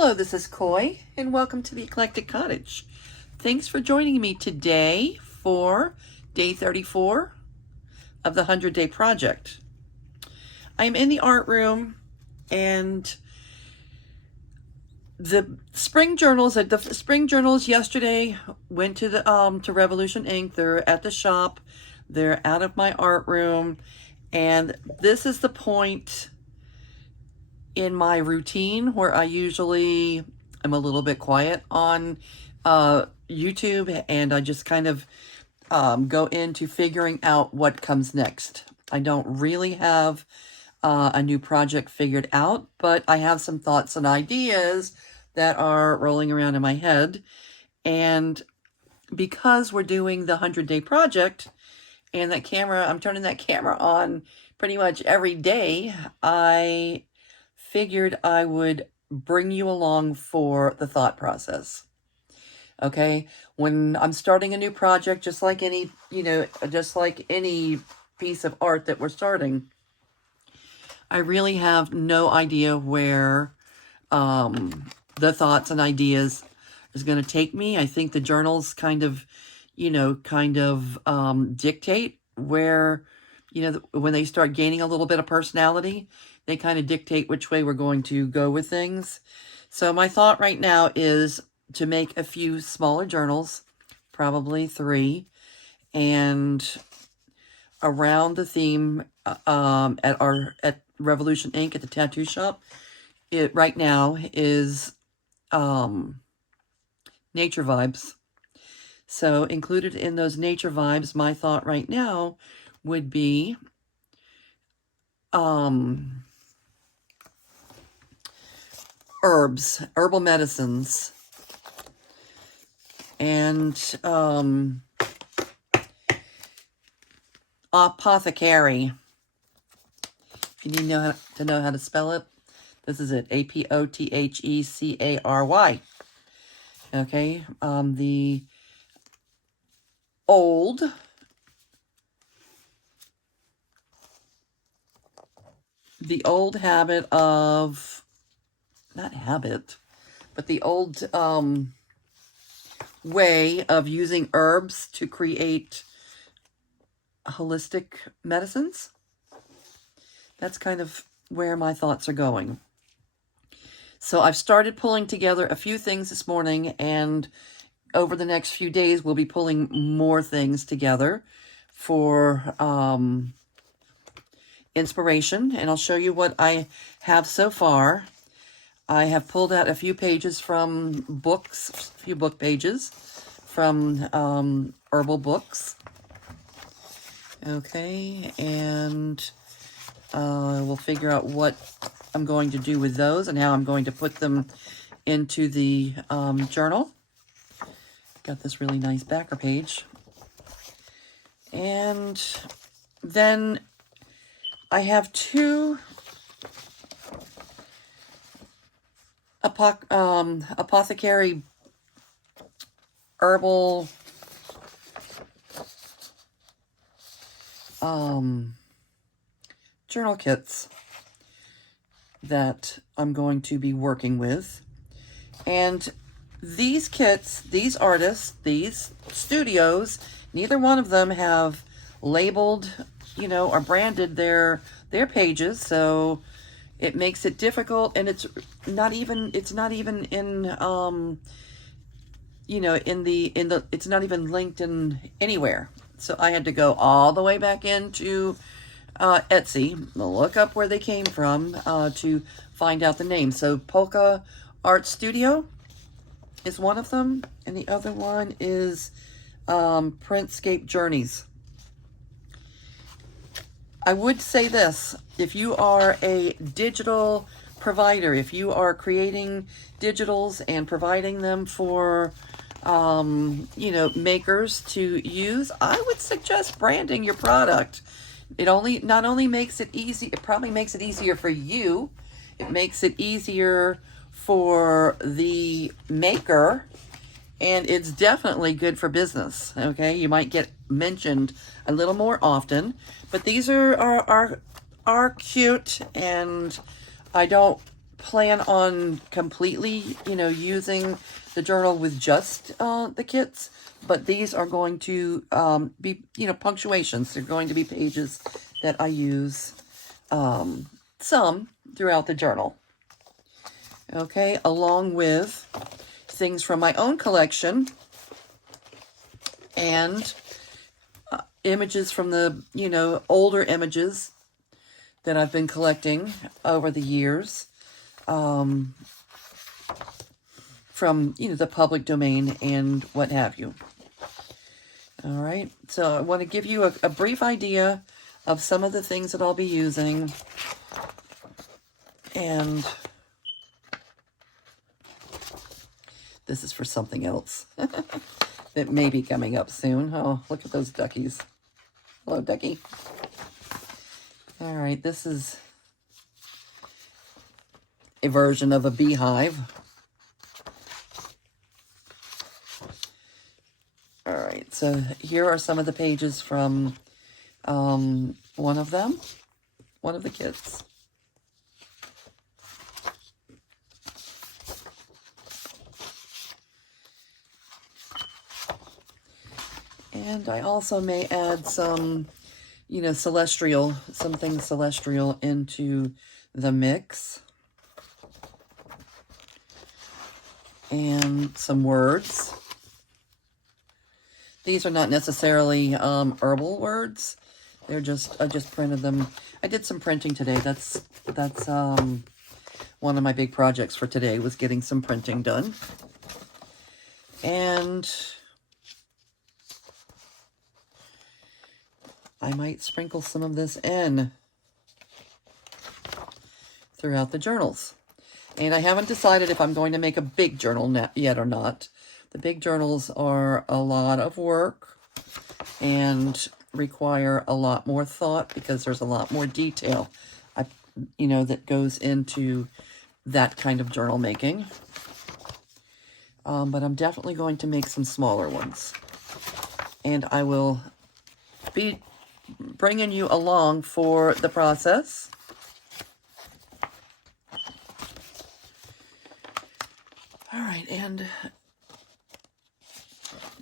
Hello, this is Coy, and welcome to the Eclectic Cottage. Thanks for joining me today for day 34 of the 100-Day Project. I am in the art room, and the spring journals yesterday went to the to Revolution Ink. They're at the shop. They're out of my art room, and this is the point in my routine where I usually am a little bit quiet on YouTube, and I just kind of go into figuring out what comes next. I don't really have a new project figured out, but I have some thoughts and ideas that are rolling around in my head. And because we're doing the 100-Day Project, and that camera, I'm turning that camera on pretty much every day, I figured I would bring you along for the thought process. Okay, when I'm starting a new project, just like any piece of art that we're starting, I really have no idea where the thoughts and ideas is going to take me. I think the journals kind of dictate where, when they start gaining a little bit of personality, they kind of dictate which way we're going to go with things. So my thought right now is to make a few smaller journals, probably 3, and around the theme at Revolution Ink at the tattoo shop. It right now is nature vibes. So included in those nature vibes, my thought right now would be herbs, herbal medicines, and Apothecary. If you need to know how to spell it, this is it, Apothecary. Okay, the old habit of, not habit, but the old way of using herbs to create holistic medicines. That's kind of where my thoughts are going. So I've started pulling together a few things this morning, and over the next few days we'll be pulling more things together for inspiration, and I'll show you what I have so far. I have pulled out a few pages from books, a few book pages from herbal books. Okay, and we'll figure out what I'm going to do with those and how I'm going to put them into the journal. Got this really nice backer page. And then I have 2 Apothecary herbal journal kits that I'm going to be working with. And these kits, these artists, these studios, neither one of them have labeled, or branded their pages, so it makes it difficult, and it's not even it's not even linked in anywhere. So I had to go all the way back into Etsy, look up where they came from to find out the name. So Polka Art Studio is one of them, and the other one is Printscape Journeys. I would say this: if you are a digital provider, if you are creating digitals and providing them for makers to use, I would suggest branding your product. It not only makes it easy, it probably makes it easier for you. It makes it easier for the maker, and it's definitely good for business. Okay, you might get mentioned a little more often, but these are cute, and I don't plan on completely, using the journal with just the kits, but these are going to be, punctuations. They're going to be pages that I use some throughout the journal. Okay, along with things from my own collection and images from the, older images that I've been collecting over the years. From, the public domain and what have you. All right, so I want to give you a brief idea of some of the things that I'll be using. And this is for something else that may be coming up soon. Oh, look at those duckies. Hello, ducky. All right, this is a version of a beehive. All right, so here are some of the pages from one of the kits. And I also may add some, something celestial into the mix. And some words. These are not necessarily herbal words. They're just, I just printed them. I did some printing today. That's one of my big projects for today, was getting some printing done. And I might sprinkle some of this in throughout the journals. And I haven't decided if I'm going to make a big journal yet or not. The big journals are a lot of work and require a lot more thought because there's a lot more detail, that goes into that kind of journal making. But I'm definitely going to make some smaller ones. And I will be bringing you along for the process. All right, and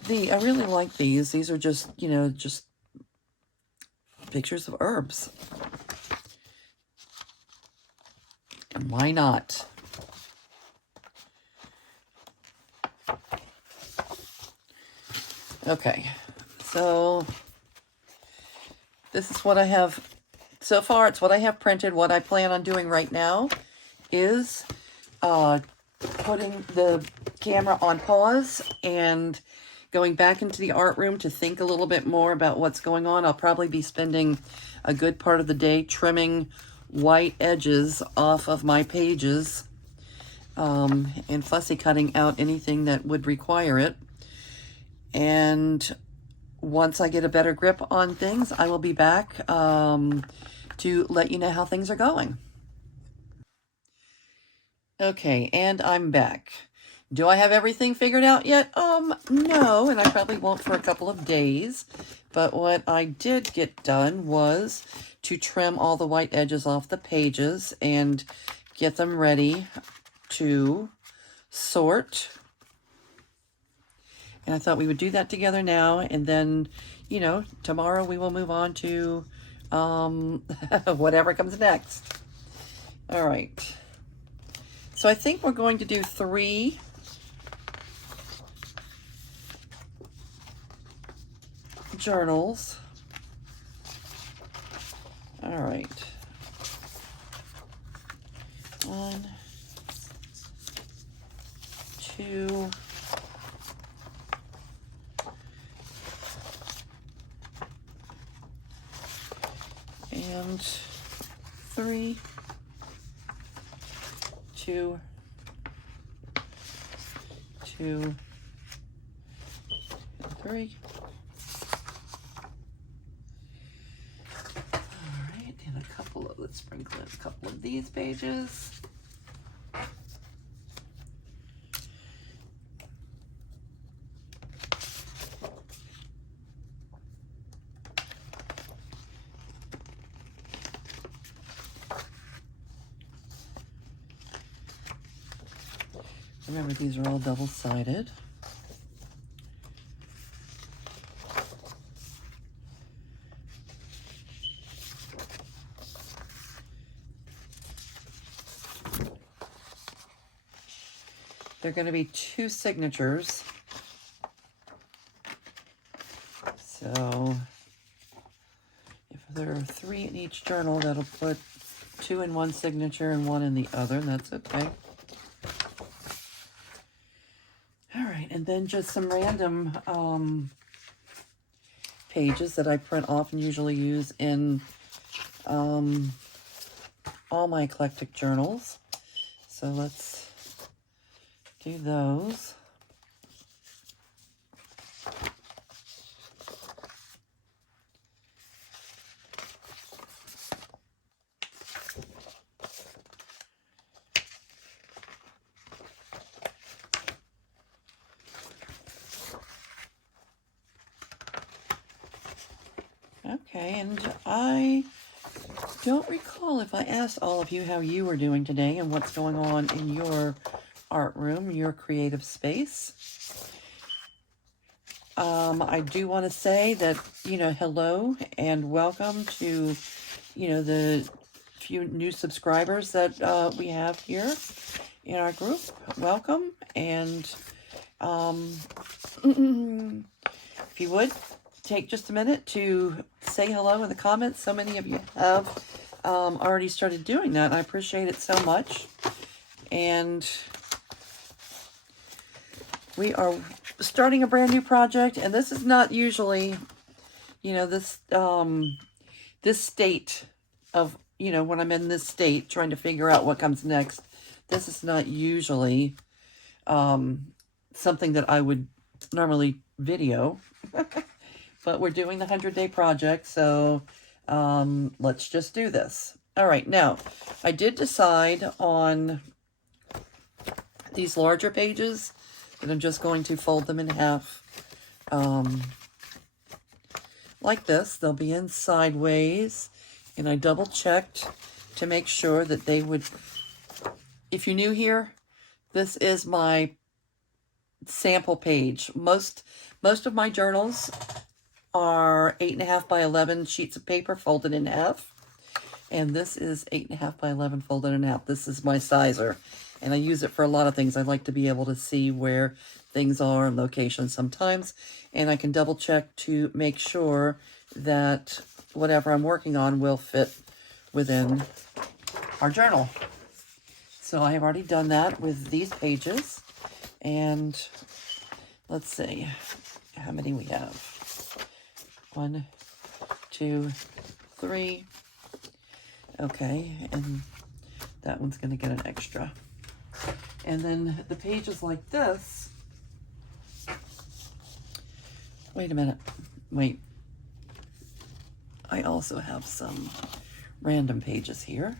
I really like these. These are just, just pictures of herbs. And why not? Okay, so this is what I have so far. It's what I have printed. What I plan on doing right now is putting the camera on pause and going back into the art room to think a little bit more about what's going on. I'll probably be spending a good part of the day trimming white edges off of my pages and fussy cutting out anything that would require it. And once I get a better grip on things, I will be back to let you know how things are going. Okay, and I'm back. Do I have everything figured out yet? No, and I probably won't for a couple of days. But what I did get done was to trim all the white edges off the pages and get them ready to sort. And I thought we would do that together now, and then, tomorrow we will move on to whatever comes next. All right. So I think we're going to do 3 journals. All right. 1, 2, and 3, 2, 2, and 3. All right, and let's sprinkle in a couple of these pages. Remember, these are all double-sided. They're going to be 2 signatures. So if there are 3 in each journal, that'll put 2 in one signature and 1 in the other, and that's okay. All right, and then just some random pages that I print off and usually use in all my eclectic journals. So let's do those. Okay, and I don't recall if I asked all of you how you were doing today and what's going on in your art room, your creative space. I do want to say that, hello and welcome to, the few new subscribers that we have here in our group. Welcome, and if you would, take just a minute to say hello in the comments. So many of you have already started doing that. I appreciate it so much. And we are starting a brand new project, and this is not usually, this state of, when I'm in this state trying to figure out what comes next, this is not usually something that I would normally video. But we're doing the 100-day project, so let's just do this. All right, now, I did decide on these larger pages that I'm just going to fold them in half like this. They'll be in sideways, and I double-checked to make sure that they would... If you're new here, this is my sample page. Most of my journals are 8.5 by 11 sheets of paper folded in half, and this is 8.5 by 11 folded in half. This is my sizer, and I use it for a lot of things. I like to be able to see where things are and locations sometimes, and I can double check to make sure that whatever I'm working on will fit within our journal. So I have already done that with these pages, and let's see how many we have. 1, 2, 3. Okay, and that one's going to get an extra. And then the pages like this. Wait a minute. Wait. I also have some random pages here.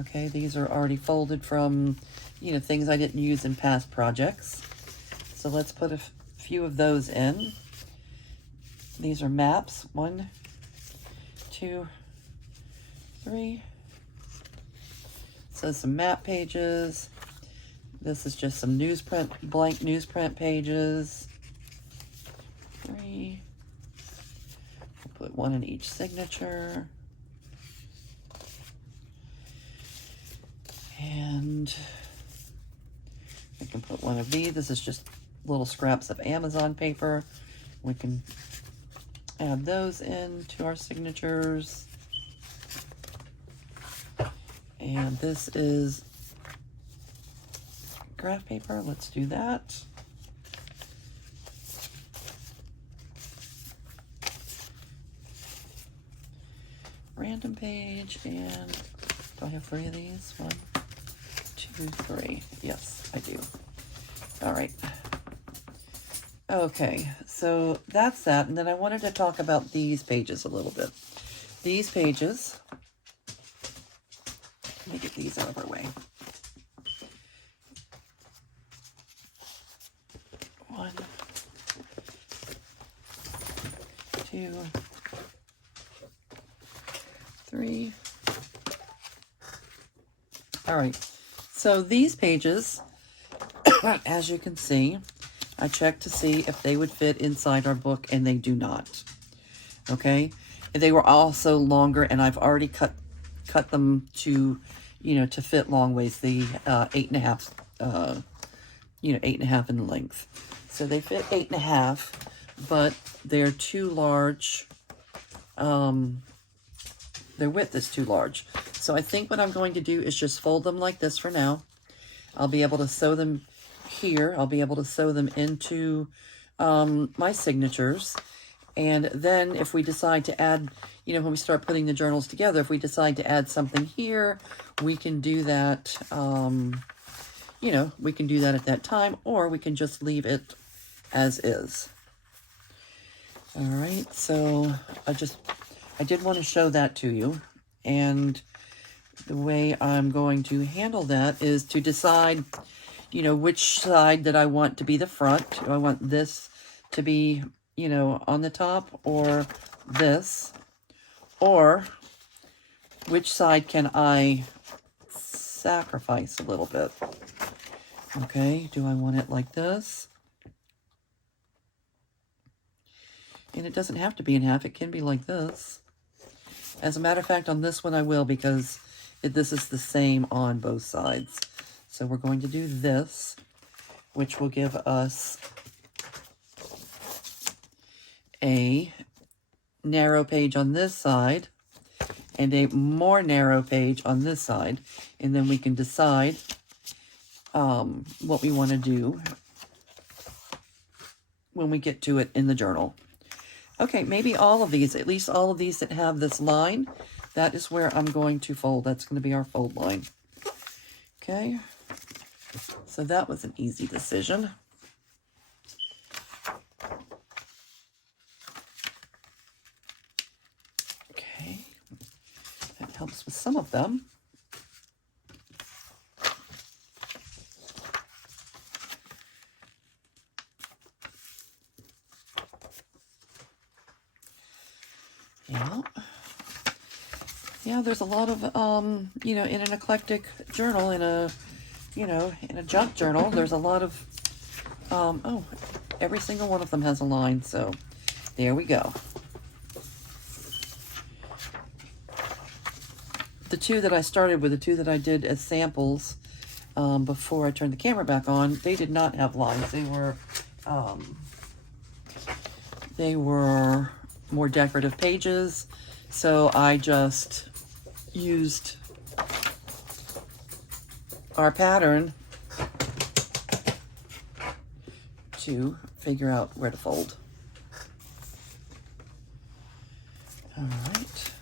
Okay, these are already folded from, things I didn't use in past projects. So let's put a few of those in. These are maps. 1, 2, 3. So some map pages. This is just some newsprint, blank newsprint pages. 3. We'll put 1 in each signature. And we can put 1 of these. This is just little scraps of Amazon paper. We can add those into our signatures. And this is graph paper. Let's do that. Random page, and do I have 3 of these? 1, 2, 3. Yes, I do. All right. Okay, so that's that. And then I wanted to talk about these pages a little bit. These pages, let me get these out of our way. 1, 2, 3. All right, so these pages, as you can see, I checked to see if they would fit inside our book, and they do not. Okay, they were also longer, and I've already cut them to, to fit long ways. The 8.5, 8.5 in length. So they fit 8.5, but they're too large. Their width is too large. So I think what I'm going to do is just fold them like this for now. I'll be able to sew them here. I'll be able to sew them into my signatures. And then if we decide to add, when we start putting the journals together, if we decide to add something here, we can do that, we can do that at that time, or we can just leave it as is. All right, so I did want to show that to you. And the way I'm going to handle that is to decide, which side that I want to be the front. Do I want this to be, on the top, or this? Or which side can I sacrifice a little bit? Okay, do I want it like this? And it doesn't have to be in half. It can be like this. As a matter of fact, on this one I will, because this is the same on both sides. So we're going to do this, which will give us a narrow page on this side and a more narrow page on this side. And then we can decide what we want to do when we get to it in the journal. Okay, maybe all of these, at least all of these that have this line, that is where I'm going to fold. That's going to be our fold line. Okay, so that was an easy decision. Okay, that helps with some of them. Yeah, there's a lot of, in an eclectic journal, in a junk journal, there's a lot of, every single one of them has a line, so there we go. The two that I started with, the two that I did as samples before I turned the camera back on, they did not have lines. They were more decorative pages, so I just used our pattern to figure out where to fold. All right.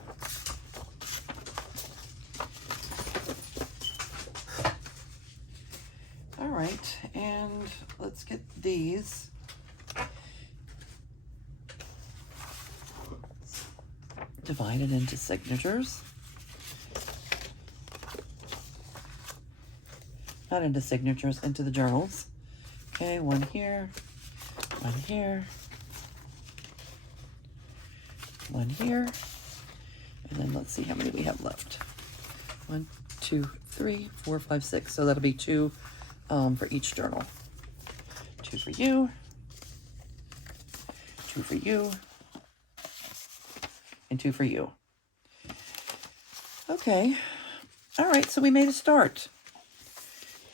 All right, and let's get these divided into signatures. Not into signatures, into the journals. Okay, one here, one here, one here, and then let's see how many we have left. 1, 2, 3, 4, 5, 6. So that'll be 2 for each journal. 2 for you, 2 for you, and 2 for you. Okay. All right, so we made a start.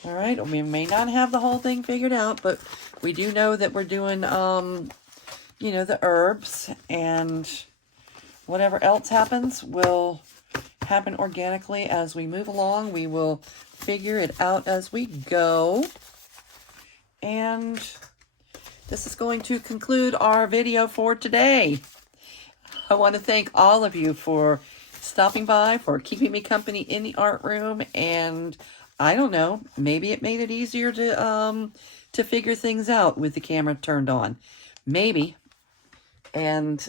All right, we may not have the whole thing figured out, but we do know that we're doing, the herbs, and whatever else happens will happen organically as we move along. We will figure it out as we go. And this is going to conclude our video for today. I want to thank all of you for stopping by, for keeping me company in the art room, and I don't know, maybe it made it easier to figure things out with the camera turned on. Maybe. And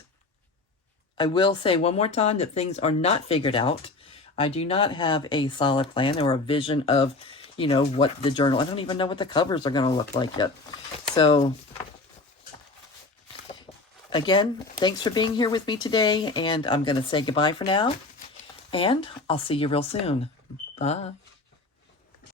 I will say one more time that things are not figured out. I do not have a solid plan or a vision of, what the journal, I don't even know what the covers are going to look like yet. So, again, thanks for being here with me today, and I'm going to say goodbye for now, and I'll see you real soon. Bye.